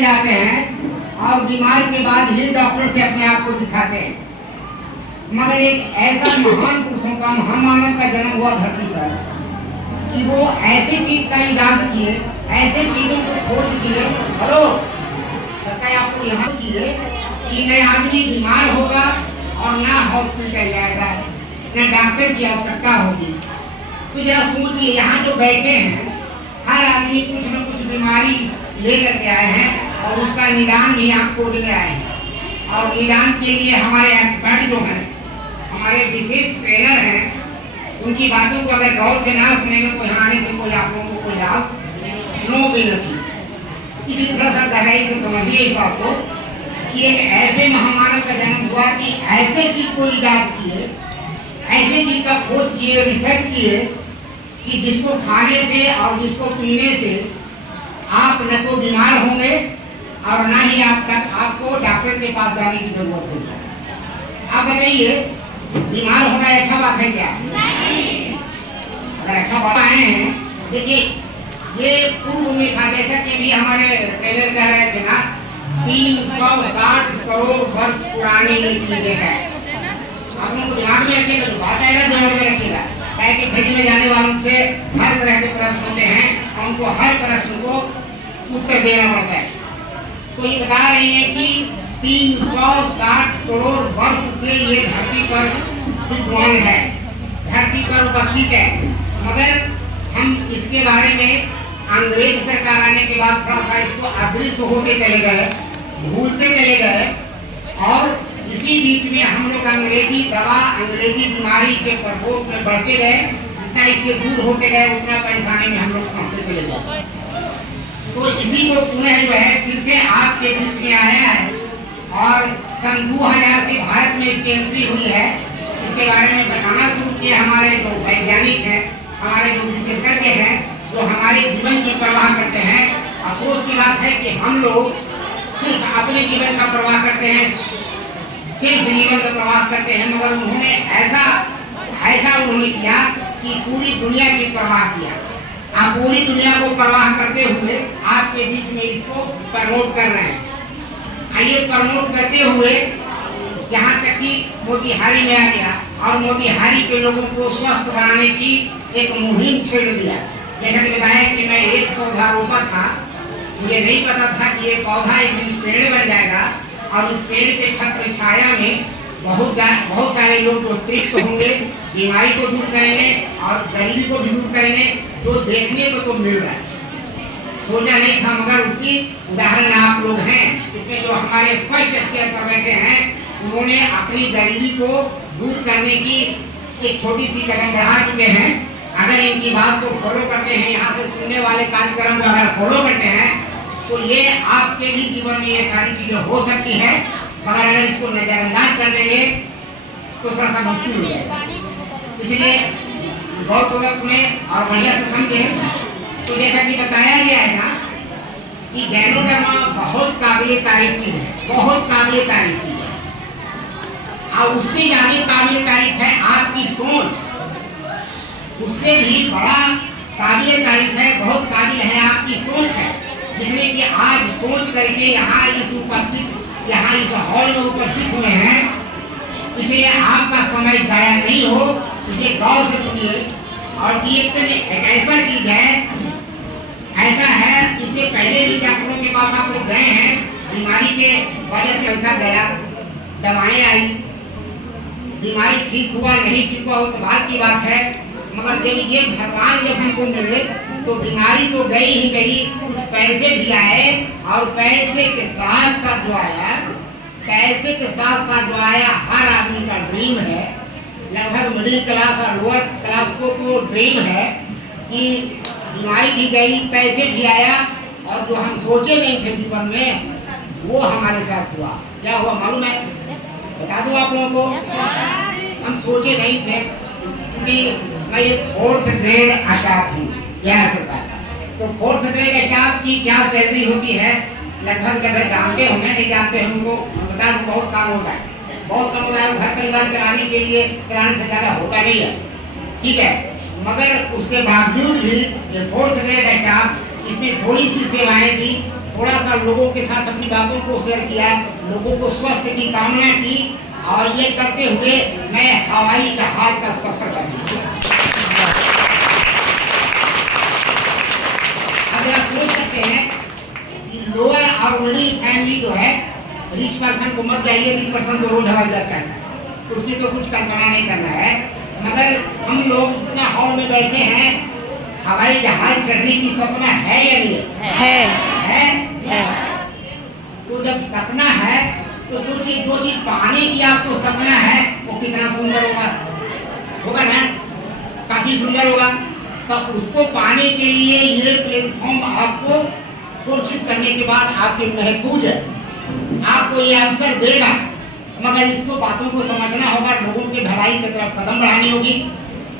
चले जाते हैं और बीमार के बाद ही डॉक्टर से अपने आप को दिखाते हैं। मगर एक ऐसा महान पुरुषों का, महामानव का जन्म हुआ धरती पर कि वो ऐसी चीज का इजाद किए, ऐसे चीजों को खोज किए। हेलो सरकार, आपको यहाँ किए कि न आदमी बीमार होगा और ना हॉस्पिटल जाएगा, न डॉक्टर की आवश्यकता होगी। तो जरा सोचिए, यहाँ जो बैठे हैं हर आदमी कुछ न कुछ बीमारी लेकर के आए हैं और उसका निदान भी यहाँ खोजने आए हैं। और निदान के लिए हमारे एक्सपर्ट जो हैं, हमारे विशेष ट्रेनर हैं, उनकी बातों को अगर गौर से ना सुनेंगे तो यहाँ आने से कोई आप लोगों को कोई लाभ नो भी नहीं। इसी तरह से गहराई से समझिए इस बात को कि एक ऐसे महामानव का जन्म हुआ कि ऐसे चीज को इजाद किए, ऐसे चीज का खोज किए, रिसर्च किए कि जिसको खाने से और जिसको पीने से आप न तो बीमार होंगे और ना ही आपको डॉक्टर के पास जाने की जरूरत होगी। आप बताइए, बीमार होना अच्छा बात है क्या? नहीं। अगर अच्छा बात आए हैं, देखिए ये पूर्व में था, जैसा कि भी हमारे ट्रेनर कह रहे थे ना, 360 करोड़ वर्ष पुरानी ये चीजें हैं। आप लोगों को दिमाग में रखिएगा, जो बात आएगा दिमाग में रखिएगा। कि भेटी में जाने वालों से हर तरह के प्रश्न होते हैं और उनको हर प्रश्न को उत्तर देना पड़ता है। तो ये बता रही है कि 360 करोड़ वर्ष से ये धरती पर विद्वान है, धरती पर उपस्थित है। मगर हम इसके बारे में अंग्रेज सरकार आने के बाद थोड़ा सा इसको अदृश्य होते चले गए, भूलते चले गए। और इसी बीच में हम लोग अंग्रेजी दवा, अंग्रेजी बीमारी के प्रकोप में बढ़ते गए। जितना इससे दूर होते गए उतना परेशानी में हम लोग फंसते चले गए। तो इसी को पुनः जो है फिर से आपके बीच में आया है और सन 2000 से भारत में इसकी एंट्री हुई है। इसके बारे में बताना शुरू किया हमारे जो वैज्ञानिक हैं, हमारे जो विशेषज्ञ हैं, जो हमारे जीवन की परवाह करते हैं। अफसोस की बात है कि हम लोग सिर्फ अपने जीवन का परवाह करते हैं, सिर्फ जीवन का प्रवाह करते हैं। मगर उन्होंने ऐसा उन्होंने किया कि पूरी दुनिया की परवाह किया। आप पूरी दुनिया को परवाह करते हुए आपके बीच में इसको प्रमोट कर रहे हैं। आइए प्रमोट करते हुए यहाँ तक कि मोतिहारी में आ गया और मोतिहारी के लोगों को स्वस्थ बनाने की एक मुहिम छेड़ दिया। जैसा कि बताया कि मैं एक पौधा रोपा था, मुझे नहीं पता था कि ये पौधा एक दिन पेड़ बन जाएगा और उस पेड़ के छत्र छाया में बहुत सारे लोग जो तृप्त होंगे, बीमारी को दूर करेंगे और गरीबी को भी दूर करेंगे, जो देखने को तो मिल रहा है। सोचा नहीं था, मगर उसकी उदाहरण आप लोग हैं। इसमें जो हमारे फर्स्ट चेयर पर बैठे हैं, उन्होंने अपनी गरीबी को दूर करने की एक छोटी सी कदम बढ़ा चुके हैं। अगर इनकी बात को फॉलो करते हैं, यहाँ से सुनने वाले कार्यक्रम को अगर फॉलो करते हैं, तो ये आपके भी जीवन में ये सारी चीजें हो सकती है। मगर अगर इसको नजरअंदाज कर देंगे तो थोड़ा सा मुश्किल हो जाएगा। इसलिए गौरपूर्वक सुने और बढ़िया से समझे। तो जैसा कि बताया गया है ना कि गैनोडर्मा बहुत काबिल तारीफ चीज है, बहुत काबिल तारीफ चीज है। और उससे ज्यादा काबिल तारीफ है आपकी सोच। उससे भी बड़ा काबिल तारीफ है, बहुत काबिल है आपकी सोच है, जिसने कि आज सोच करके यहाँ इस हॉल में उपस्थित हुए हैं। इसलिए आपका समय जाया नहीं हो, इसलिए गौर से सुनिए। और रिएक्शन एक ऐसा चीज है, ऐसा है, इससे पहले भी डॉक्टरों के पास आप लोग गए हैं, बीमारी के वजह से पैसा गया, दवाएं आई, बीमारी ठीक हुआ नहीं ठीक हुआ वो तो बात की बात है। मगर जब ये भगवान जब हमको मिले तो बीमारी तो गई ही गई, कुछ पैसे भी आए और पैसे के साथ साथ जो आया हर आदमी का ड्रीम है, लगभग मिडिल क्लास और लोअर क्लास को तो ड्रीम है कि बीमारी भी गई, पैसे भी आया और जो हम सोचे नहीं थे जीवन में वो हमारे साथ हुआ। क्या हुआ मालूम है? बता दूं आप लोगों को। हम सोचे नहीं थे, क्योंकि मैं एक 4th ग्रेड स्टाफ हूँ बिहार सरकार। तो 4th ग्रेड स्टाफ की क्या सैलरी होती है लगभग जानते होंगे, नहीं जानते हैं उनको बता दूं, बहुत कम होता है, बहुत कम होता है। घर परिवार चलाने के लिए चलाने से ज़्यादा होता नहीं है, ठीक है। मगर उसके बावजूद भी ये 4th ग्रेड स्टाफ इसमें थोड़ी सी सेवाएं दी, थोड़ा सा लोगों के साथ अपनी बातों को शेयर किया, लोगों को स्वास्थ्य की कामना की, और ये करते हुए मैं हवाई जहाज का सफर कर दिया। अगर आप सोच सकते हैं कि लोअर और मिडिल फैमिली जो है, रिच पर्सन को मत चाहिए, रिच पर्सन को रोज हवाई जहाज चाहिए, उसकी तो कुछ कल्पना नहीं करना है। मगर हम लोग जितना हॉल में बैठे हैं, हवाई जहाज चढ़ने की सपना है या नहीं है? तो जब सपना है तो सोचिए, जो चीज पाने की आपको सपना है वो कितना सुंदर होगा ना, काफी सुंदर होगा। तो उसको पाने के लिए ये प्लेटफॉर्म आपको कोशिश करने के बाद आपके महफूज है, आपको ये अवसर देगा, मगर इसको बातों को समझना होगा, लोगों की भलाई की तरफ कदम बढ़ानी होगी,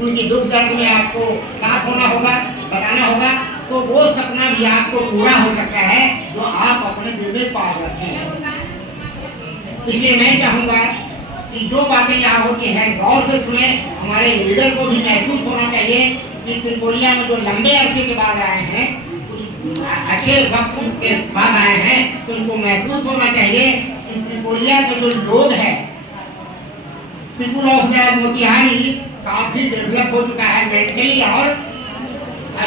उनकी दुख दर्द में आपको साथ होना होगा, बताना होगा, तो वो सपना भी आपको पूरा हो सकता है जो आप अपने दिल में पाल रखे हैं। इसलिए मैं चाहूँगा कि जो बातें यहाँ होती हैं गौर से सुने। हमारे लीडर को भी महसूस होना चाहिए कि त्रिपोलिया में जो लंबे अरसे के बाद आए हैं, अच्छे वक्त के बाद आए हैं, तो उनको महसूस होना चाहिए कि त्रिपोलिया के जो लोग हैं, पीपुल ऑफ मोतिहारी काफी डेवलप हो चुका है मेंटली और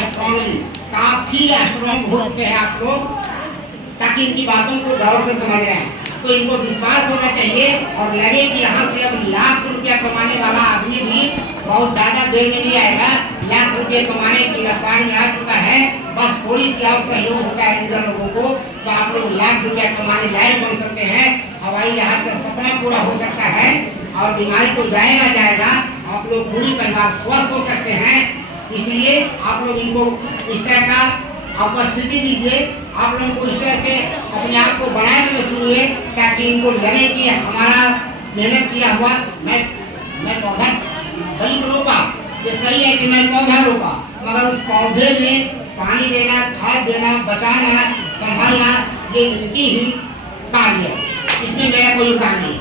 स्ट्रॉन्गली, काफी स्ट्रॉन्ग हो चुके हैं आप लोग, ताकि इनकी बातों को गौर से समझ रहे हैं। तो इनको विश्वास होना चाहिए और लगे कि यहाँ से अब लाख रुपया कमाने वाला आदमी भी बहुत ज्यादा देर में नहीं आएगा, लाख रुपये कमाने की रफ्तार में आ चुका है। बस थोड़ी सी और सहयोग होता है लीडर लोगों को, तो आप लोग लाख रुपया कमाने लायक बन सकते हैं, हवाई जहाज का सपना पूरा हो सकता है, और बीमारी तो जाएगा, आप लोग पूरी परिवार स्वस्थ हो सकते हैं। इसलिए आप लोग इनको इस तरह का उपस्थिति दीजिए, आप लोगों को इस तरह से अपने आप को बनाए रखना सुनिए, ताकि इनको लगे कि हमारा मेहनत किया हुआ, मैं पौधा बड़ी रोपा, ये सही है कि मैं पौधा रोपा, मगर उस पौधे में पानी देना, खाद देना, बचाना, संभालना, ये इनकी ही कार्य है, इसमें मेरा कोई योगदान नहीं।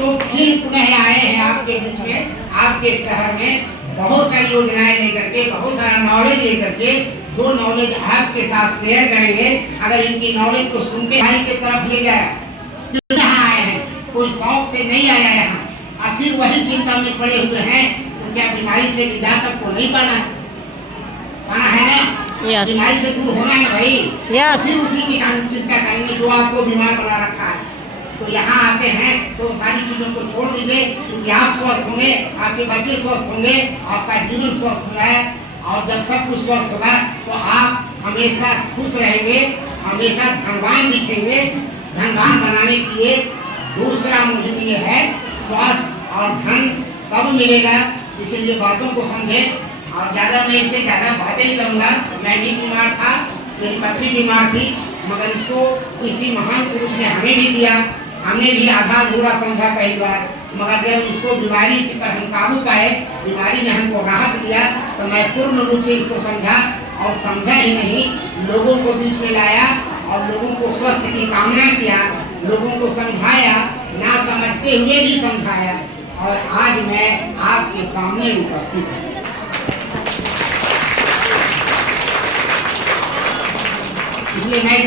तो फिर पुनः आए हैं आपके बीच में, आपके शहर में बहुत सारी योजनाएं लेकर के, बहुत सारा नॉलेज लेकर के, जो नॉलेज आपके साथ शेयर करेंगे, अगर इनकी नॉलेज को सुनते भाई की तरफ ले जाए, यहाँ आए हैं, कोई शौक से नहीं आया यहाँ, और फिर वही चिंता में पड़े हुए हैं, तो क्या बीमारी से निजात आपको नहीं पाना है ना? Yes. बीमारी से दूर होना है भाई। Yes. उसी की चिंता करेंगे जो आपको बीमार बना रखा है। तो यहाँ आते हैं तो सारी चीजों को छोड़ दीजिए, क्योंकि आप स्वस्थ होंगे, आपके बच्चे स्वस्थ होंगे, आपका जीवन स्वस्थ होगा है, और जब सब कुछ स्वस्थ होगा तो आप हमेशा खुश रहेंगे, हमेशा धनवान दिखेंगे। धनवान बनाने की एक दूसरा मुहिम ये है, स्वास्थ्य और धन सब मिलेगा। इसलिए बातों को समझे, और ज़्यादा मैं इससे ज़्यादा बातें नहीं करूँगा। मैं भी बीमार था, मेरी पत्नी बीमार थी, मगर इसको किसी महान पुरुष ने हमें भी दिया, हमने भी आधा अधूरा समझा पहली बार, मगर जब इसको बीमारी से पर हम काबू पाए, बीमारी ने हमको राहत दिया, तो मैं पूर्ण रूप से इसको समझा, और समझा ही नहीं, लोगों को बीच में लाया और लोगों को स्वस्थ की कामना किया, लोगों को समझाया, ना समझते हुए भी समझाया, और आज मैं आपके सामने उपस्थित हूँ। इसलिए मैं